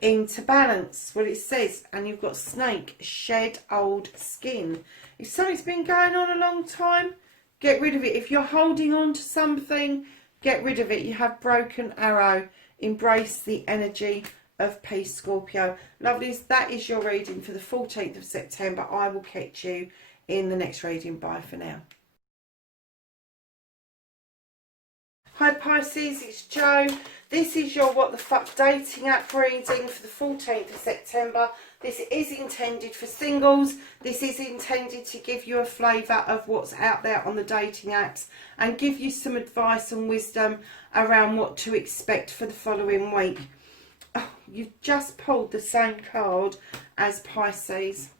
into balance. What it says. And you've got snake, shed old skin. If something's been going on a long time, get rid of it. If you're holding on to something, get rid of it. You have broken arrow. Embrace the energy of peace, Scorpio. Lovelies, that is your reading for the 14th of September. I will catch you in the next reading. Bye for now. Hi Pisces, it's Jo. This is your What the Fuck dating app reading for the 14th of September. This is intended for singles. This is intended to give you a flavour of what's out there on the dating apps and give you some advice and wisdom around what to expect for the following week. Oh, you've just pulled the same card as Pisces.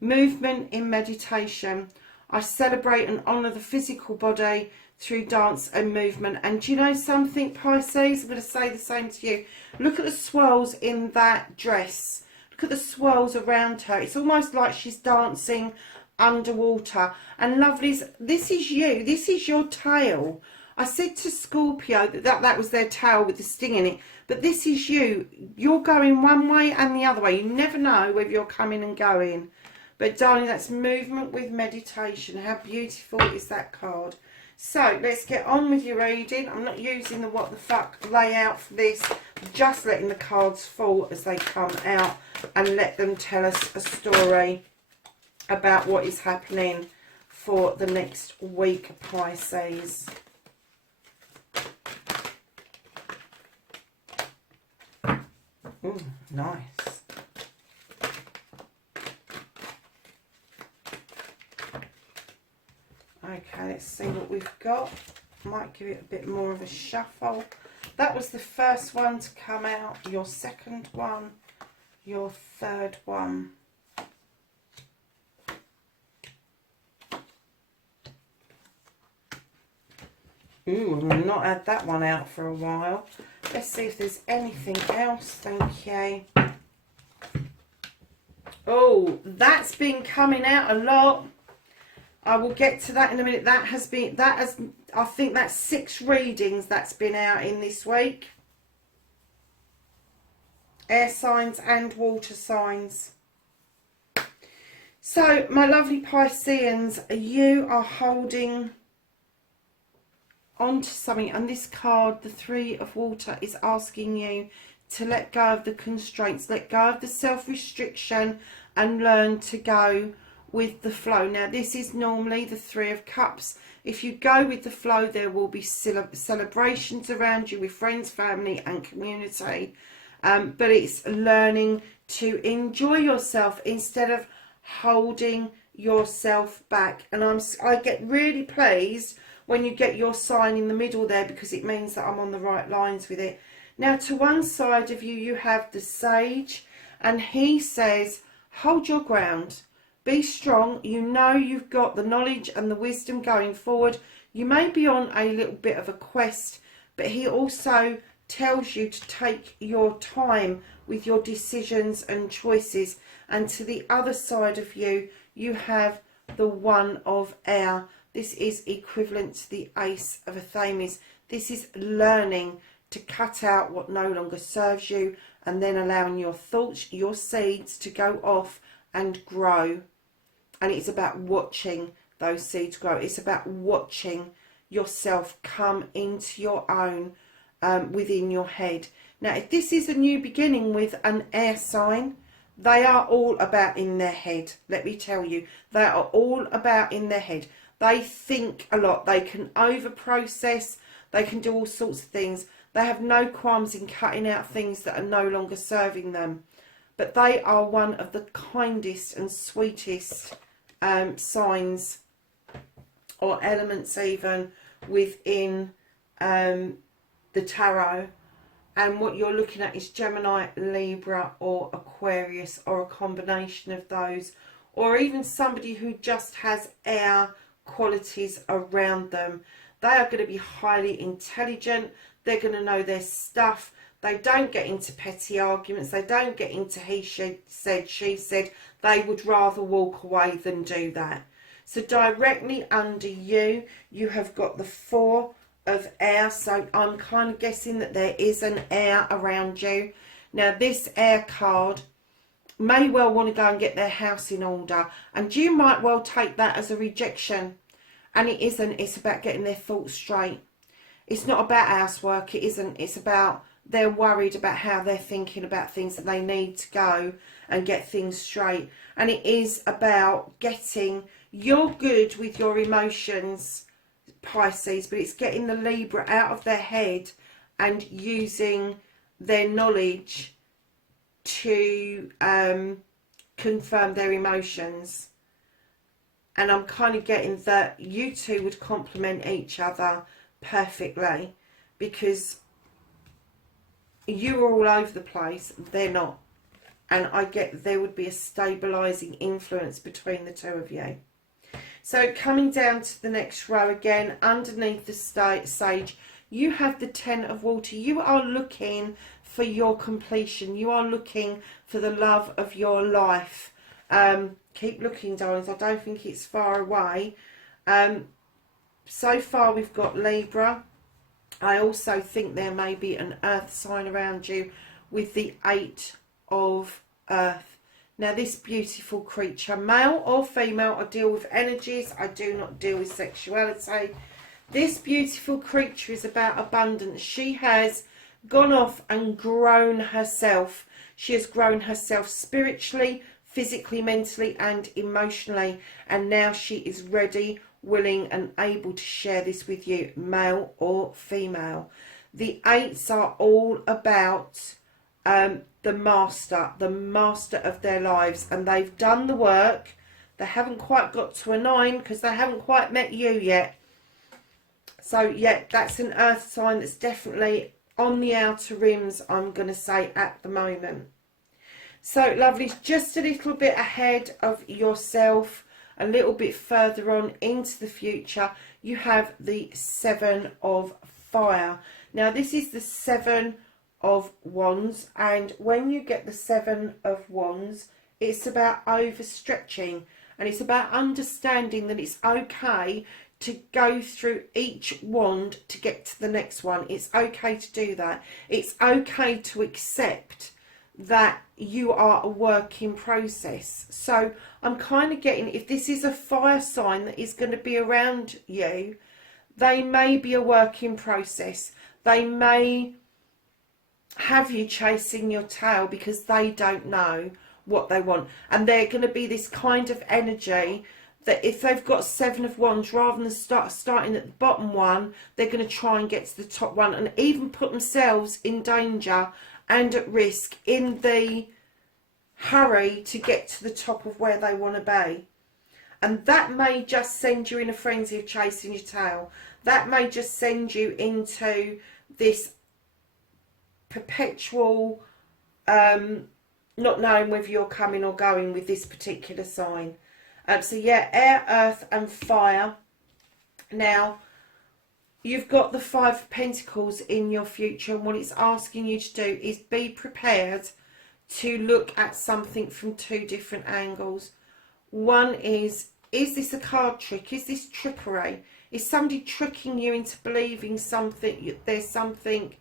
Movement in meditation. I celebrate and honour the physical body through dance and movement. And do you know something, Pisces? I'm going to say the same to you. Look at the swirls in that dress. Look at the swirls around her. It's almost like she's dancing underwater. And lovelies, this is you. This is your tail. I said to Scorpio that was their tail with the sting in it. But this is you. You're going one way and the other way. You never know whether you're coming and going. But darling, that's movement with meditation. How beautiful is that card? So let's get on with your reading. I'm not using the What the Fuck layout for this. I'm just letting the cards fall as they come out and let them tell us a story about what is happening for the next week, Pisces. Nice. Okay, let's see what we've got. Might give it a bit more of a shuffle. That was the first one to come out. Your second one. Your third one. Ooh, I've not had that one out for a while. Let's see if there's anything else. Thank you. Oh, that's been coming out a lot. I will get to that in a minute. I think that's 6 readings that's been out in this week. Air signs and water signs. So, my lovely Pisceans, you are holding onto something, and this card, the 3 of water, is asking you to let go of the constraints, let go of the self-restriction, and learn to go with the flow. Now, this is normally the 3 of cups. If you go with the flow, there will be celebrations around you with friends, family and community, but it's learning to enjoy yourself instead of holding yourself back. And I get really pleased when you get your sign in the middle there, because it means that I'm on the right lines with it. Now, to one side of you, you have the Sage, and he says, hold your ground. Be strong. You know you've got the knowledge and the wisdom going forward. You may be on a little bit of a quest, but he also tells you to take your time with your decisions and choices. And to the other side of you, you have the One of Air. This is equivalent to the Ace of Athames. This is learning to cut out what no longer serves you, and then allowing your thoughts, your seeds to go off and grow. And it's about watching those seeds grow. It's about watching yourself come into your own within your head. Now, if this is a new beginning with an air sign, they are all about in their head. Let me tell you, they are all about in their head. They think a lot. They can over-process. They can do all sorts of things. They have no qualms in cutting out things that are no longer serving them. But they are one of the kindest and sweetest signs or elements even within the tarot. and what you're looking at is Gemini, Libra or Aquarius, or a combination of those, or even somebody who just has air qualities around them. They are going to be highly intelligent. They're going to know their stuff. They don't get into petty arguments. They don't get into he said, she said. They would rather walk away than do that. So directly under you, you have got the 4 of air. So I'm kind of guessing that there is an air around you. Now this air card may well want to go and get their house in order. And you might well take that as a rejection. And it isn't. It's about getting their thoughts straight. It's not about housework. It isn't. It's about they're worried about how they're thinking about things, and they need to go and get things straight. And it is about getting, you're good with your emotions, Pisces, but it's getting the Libra out of their head and using their knowledge to confirm their emotions. And I'm kind of getting that you two would complement each other perfectly, because you are all over the place, they're not. And I get there would be a stabilising influence between the two of you. So coming down to the next row again, underneath the sage, you have the 10 of water. You are looking for your completion. You are looking for the love of your life. Keep looking, darlings. I don't think it's far away. So far we've got Libra. I also think there may be an earth sign around you with the 8 of earth. Now this beautiful creature, male or female, I deal with energies. I do not deal with sexuality. This beautiful creature is about abundance. She has gone off and grown herself. She has grown herself spiritually, physically, mentally and emotionally. And now she is ready, willing and able to share this with you, male or female. The 8s are all about the master of their lives, and they've done the work. They haven't quite got to a 9 because they haven't quite met you yet. So yeah, that's an earth sign that's definitely on the outer rims, I'm going to say, at the moment. So lovely, just a little bit ahead of yourself, a little bit further on into the future, you have the 7 of fire. Now this is the 7 of wands, and when you get the 7 of wands, it's about overstretching, and it's about understanding that it's okay to go through each wand to get to the next one. It's okay to do that. It's okay to accept that you are a work in process. So I'm kind of getting, if this is a fire sign that is going to be around you, they may be a work in process. They may have you chasing your tail because they don't know what they want. And they're going to be this kind of energy that if they've got 7 of wands, rather than starting at the bottom one, they're going to try and get to the top one and even put themselves in danger and at risk in the hurry to get to the top of where they want to be. And that may just send you in a frenzy of chasing your tail. That may just send you into this perpetual not knowing whether you're coming or going with this particular sign. So yeah, air, earth and fire. Now you've got the 5 of Pentacles in your future, and what it's asking you to do is be prepared to look at something from 2 different angles. One is this a card trick? Is this trickery? Is somebody tricking you into believing something, there's something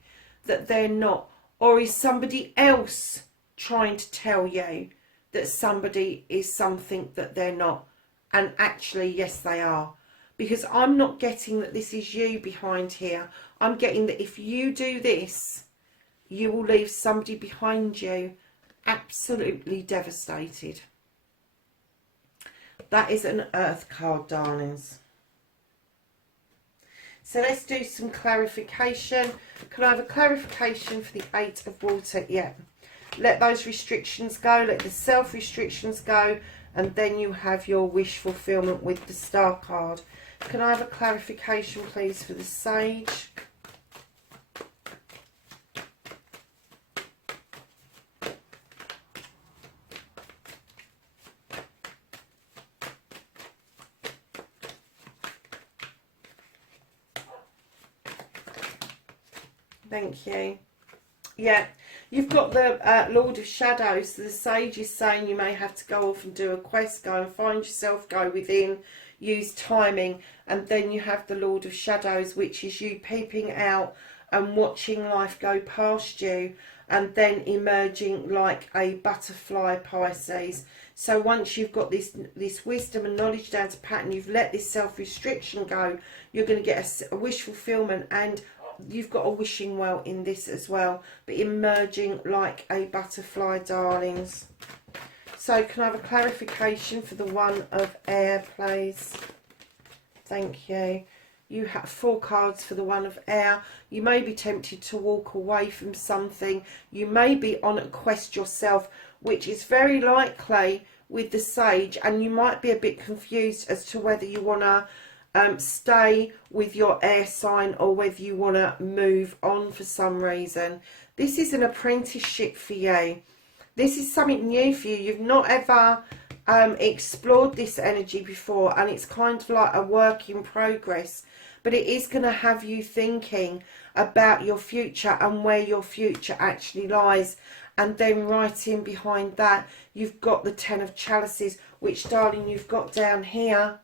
that they're not? Or is somebody else trying to tell you that somebody is something that they're not? And actually, yes, they are. Because I'm not getting that this is you behind here. I'm getting that if you do this, you will leave somebody behind you absolutely devastated. That is an earth card, darlings. So let's do some clarification. Can I have a clarification for the 8 of water? Yeah. Let those restrictions go. Let the self-restrictions go. And then you have your wish fulfillment with the star card. Can I have a clarification, please, for the sage? Thank you. Yeah, you've got the Lord of Shadows. The Sage is saying you may have to go off and do a quest, go and find yourself, go within, use timing. And then you have the Lord of Shadows, which is you peeping out and watching life go past you, and then emerging like a butterfly, Pisces. So once you've got this wisdom and knowledge down to pattern, you've let this self-restriction go, you're going to get a wish fulfillment, and you've got a wishing well in this as well, but emerging like a butterfly, darlings. So can I have a clarification for the one of air, please? Thank you. You have 4 cards for the one of air. You may be tempted to walk away from something. You may be on a quest yourself, which is very likely with the Sage, and you might be a bit confused as to whether you want to stay with your air sign or whether you want to move on for some reason. This is an apprenticeship for you. This is something new for you. You've not ever explored this energy before, and it's kind of like a work in progress, but it is going to have you thinking about your future and where your future actually lies. And then right in behind that, you've got the 10 of Chalices, which, darling, you've got down here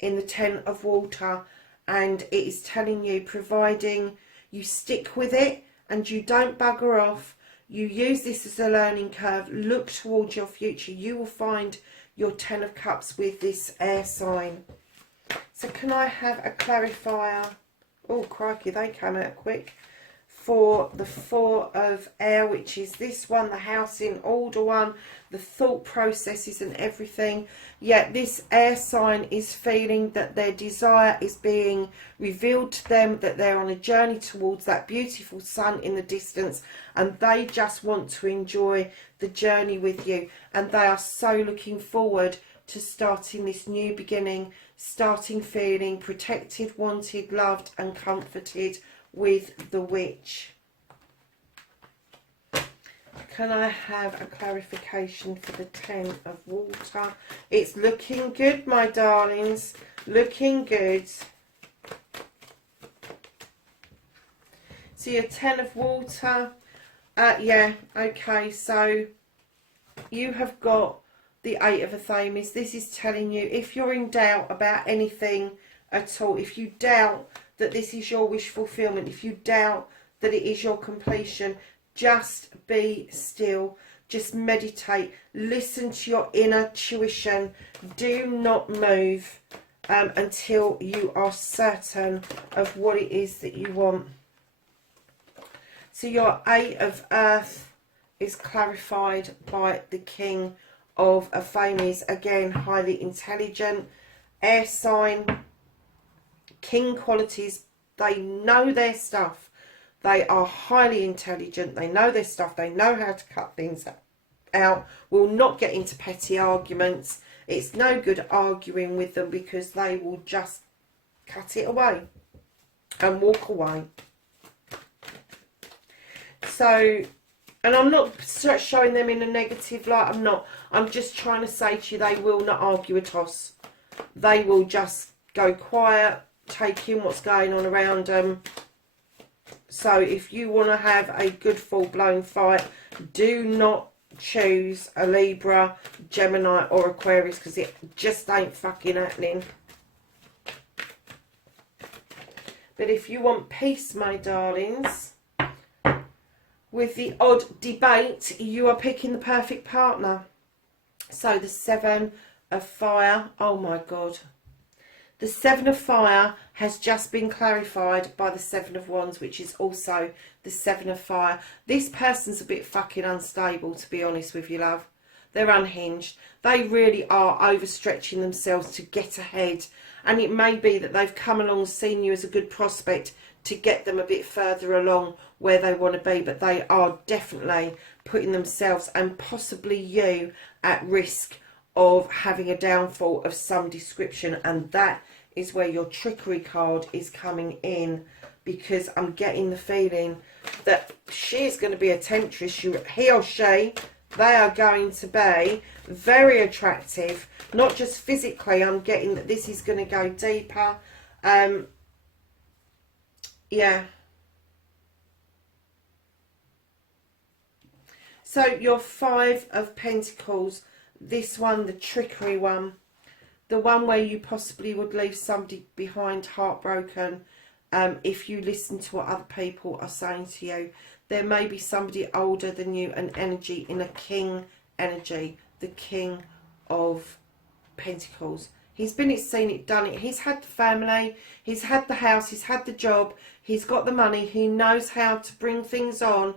in the 10 of Water, and it is telling you, providing you stick with it and you don't bugger off, you use this as a learning curve, look towards your future, you will find your 10 of Cups with this air sign. So can I have a clarifier? Oh crikey, they came out quick. For the 4 of air, which is this one, the house in order one, the thought processes and everything. Yet this air sign is feeling that their desire is being revealed to them, that they're on a journey towards that beautiful sun in the distance, and they just want to enjoy the journey with you, and they are so looking forward to starting this new beginning, starting feeling protected, wanted, loved and comforted with the Witch. Can I have a clarification for the 10 of Water? It's looking good, my darlings. Looking good. So your 10 of Water. Yeah, okay. So you have got the 8 of Athames. This is telling you, if you're in doubt about anything at all, if you doubt that this is your wish fulfillment, if you doubt that it is your completion, just be still, just meditate, listen to your inner tuition, do not move until you are certain of what it is that you want. So your 8 of Earth is clarified by the King of Athames, again highly intelligent, air sign, king qualities. They know their stuff. They are highly intelligent. They know their stuff. They know how to cut things out. Will not get into petty arguments. It's no good arguing with them because they will just cut it away and walk away. So, and I'm not showing them in a negative light. I'm not. I'm just trying to say to you, they will not argue a toss. They will just go quiet, take in what's going on around them. So if you want to have a good full-blown fight, do not choose a Libra, Gemini or Aquarius, because it just ain't fucking happening. But if you want peace, my darlings, with the odd debate, you are picking the perfect partner. So the 7 of Fire, oh my God. The 7 of Fire has just been clarified by the 7 of Wands, which is also the 7 of Fire. This person's a bit fucking unstable, to be honest with you, love. They're unhinged. They really are overstretching themselves to get ahead. And it may be that they've come along, seen you as a good prospect to get them a bit further along where they want to be. But they are definitely putting themselves and possibly you at risk of having a downfall of some description, and that is where your trickery card is coming in, because I'm getting the feeling that she is going to be a temptress. He or she, they are going to be very attractive, not just physically. I'm getting that this is going to go deeper. Yeah, So your Five of Pentacles, this one, the trickery one, the one where you possibly would leave somebody behind heartbroken if you listen to what other people are saying to you. There may be somebody older than you, an energy in a king energy, the King of Pentacles. He's been it, seen it, done it. He's had the family, he's had the house, he's had the job, he's got the money, he knows how to bring things on,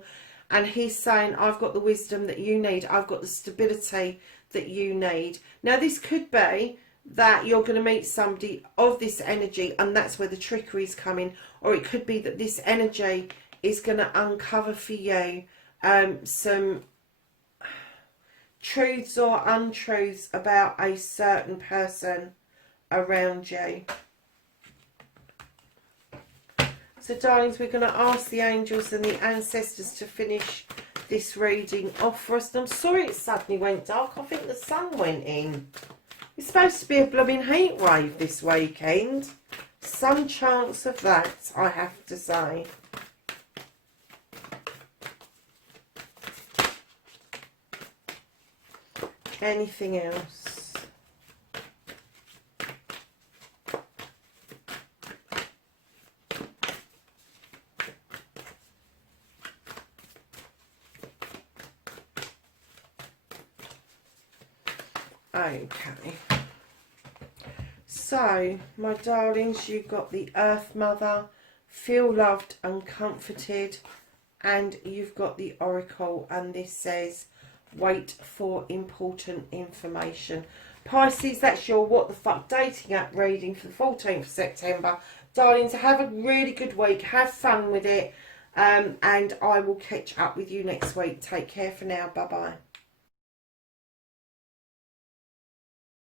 and he's saying, I've got the wisdom that you need, I've got the stability that you need. Now this could be that you're going to meet somebody of this energy and that's where the trickery is coming, or it could be that this energy is going to uncover for you some truths or untruths about a certain person around you. So darlings, we're going to ask the angels and the ancestors to finish this reading off for us. And I'm sorry it suddenly went dark. I think the sun went in. It's supposed to be a blooming heat wave this weekend. Some chance of that, I have to say. Anything else? Okay. So, my darlings, you've got the Earth Mother, feel loved and comforted, and you've got the Oracle, and this says, wait for important information. Pisces, that's your What the Fuck Dating App reading for the 14th of September. Darlings, have a really good week. Have fun with it. And I will catch up with you next week. Take care for now. Bye-bye.